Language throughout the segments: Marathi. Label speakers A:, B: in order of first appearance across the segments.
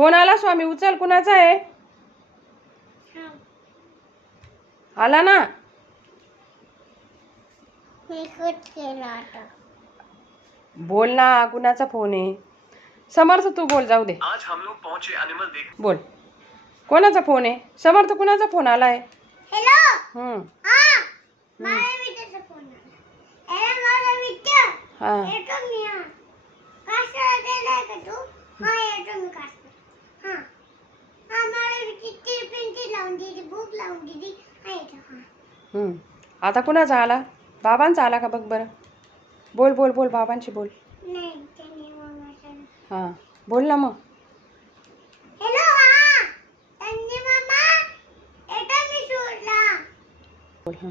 A: फोन आला स्वामी उचल कुणाचा आहे? आला ना? बोल ना कुणाचा फोन आहे? समर्थ तू बोल जाऊ दे.
B: आज हम लोग पहुंचे एनिमल देख.
A: बोल. कोणाचा फोन आहे? समर्थ कुणाचा फोन आलाय?
C: हॅलो
A: हम्म.
C: हा माझ्या मित्राचा फोन आला अरे माझा मित्र
A: हा
C: येतो मी हा कासला गेलाय का तू हा येतो मी कासला हा हा मला चिठ्ठी पेन्सिल लावून दिली बुक लावून दिली हा येतो हा.
A: हम्म. आता कुणाचा आला? बाबांचा आला का? बघ बरं. बोल बोल बोल बाबांशी बोल.
C: नाही त्यांनी मामाचा
A: हां. बोल ना मग.
C: हॅलो हा. त्यांनी मामा येतो मी सोडला.
A: बोल हं.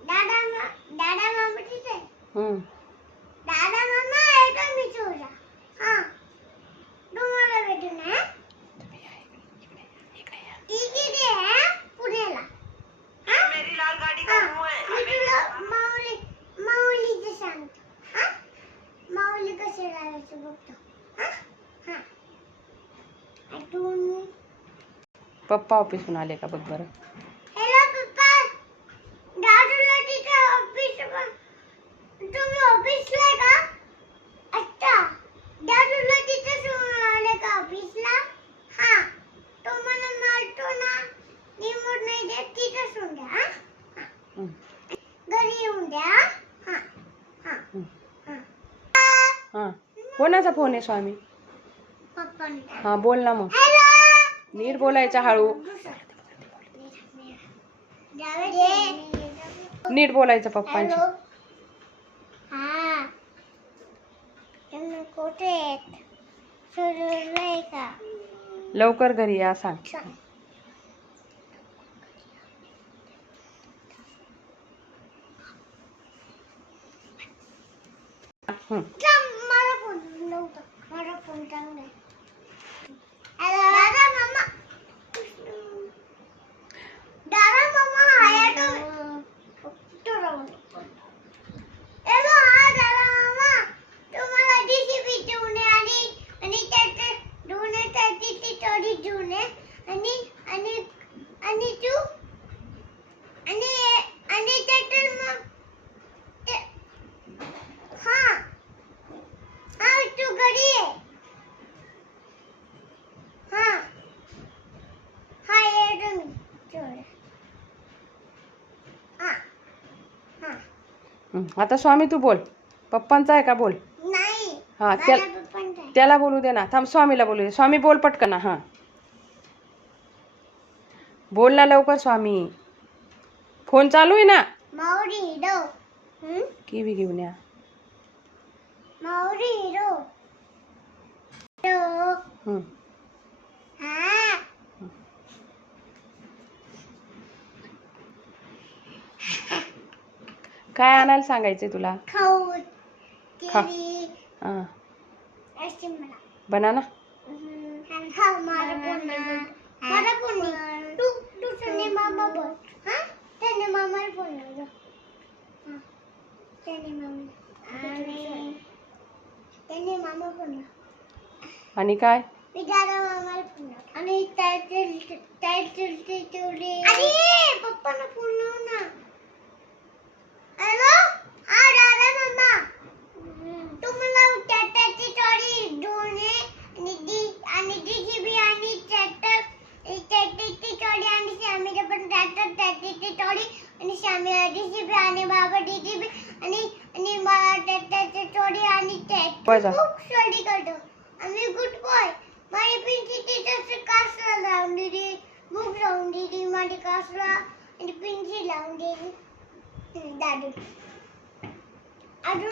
C: दादा मा दादा मामा तिथे आहे.
A: हम्म.
C: दादा मामा येतो मी सोडला हा तुम्हाला भेटू ना इकडे आहे पुण्याला हा? हा. मी तुला माऊली माऊलीचं सांगतो हा माऊली कसं लावायचं बघतो हा हा अजून
A: पप्पा ऑफिसहून आले का बघ बरं
C: हॅलो पप्पा दादूला तिथे ऑफिस तुम्ही ऑफिसला आहे का अच्छा दादूला तिथे सोडून आले का ऑफिसला हा तो मला मारतो ना रिमोट नाही देत तिथे सोडून द्या हा
A: हं.
C: घरी येऊन द्या हा. हा.
A: हं.
C: हा.
A: हां. कोणाचा फोन आहे स्वामी? हां बोल ना मग. नीट बोलायचं हळू. नीट बोलायचं
C: पप्पांची कुठे का
A: लवकर घरी या सांग. हम्म.
C: थांब, मला फोन नव्हता माझा फोन चांगला आहे हॅलो दादा मामा दादा मामा हाय तो तो राहून हॅलो हा दादा मामा तुम्हाला डीसीपी घेऊन ये आणि आणि त्याचे धुण्यासाठी ती थोडी घेऊन ये आणि आणि आणि तू आणि आणि त्याचे मग ते हा हा तू घरी ये हा हा येतो मी चल हा हा
A: हं. आता स्वामी तू बोल. पप्पांचा आहे का बोल?
C: नाही.
A: हा, त्या-. त्याला बोलू दे ना. थांब स्वामीला बोलू दे. स्वामी बोल पटकन ना हां. बोल ना लवकर स्वामी. फोन चालू आहे ना? किवी घेऊन या.
C: माऊली हिरो हिरो
A: हं.
C: हा
A: काय आणायला सांगायचंय तुला?
C: खाऊ
A: खा. हां. बनाना?
C: हं, हा? माझा श्यामीला पण ट्रॅक्टर ट्रॅक्टरची टॉली आणि श्यामीला डीसीबी आणि बाबा डीसीबी आणि आणि मला ट्रॅक्टरची टॉली आणि
A: बजा.
C: ट्रॅक्टर खूप स्टडी करतो आम्ही गुड बॉय माझी पिंची टीचरची कासला लावून दिली बुक लावून दिली माझी कासला आणि पिंची लावून दिली दादू अजून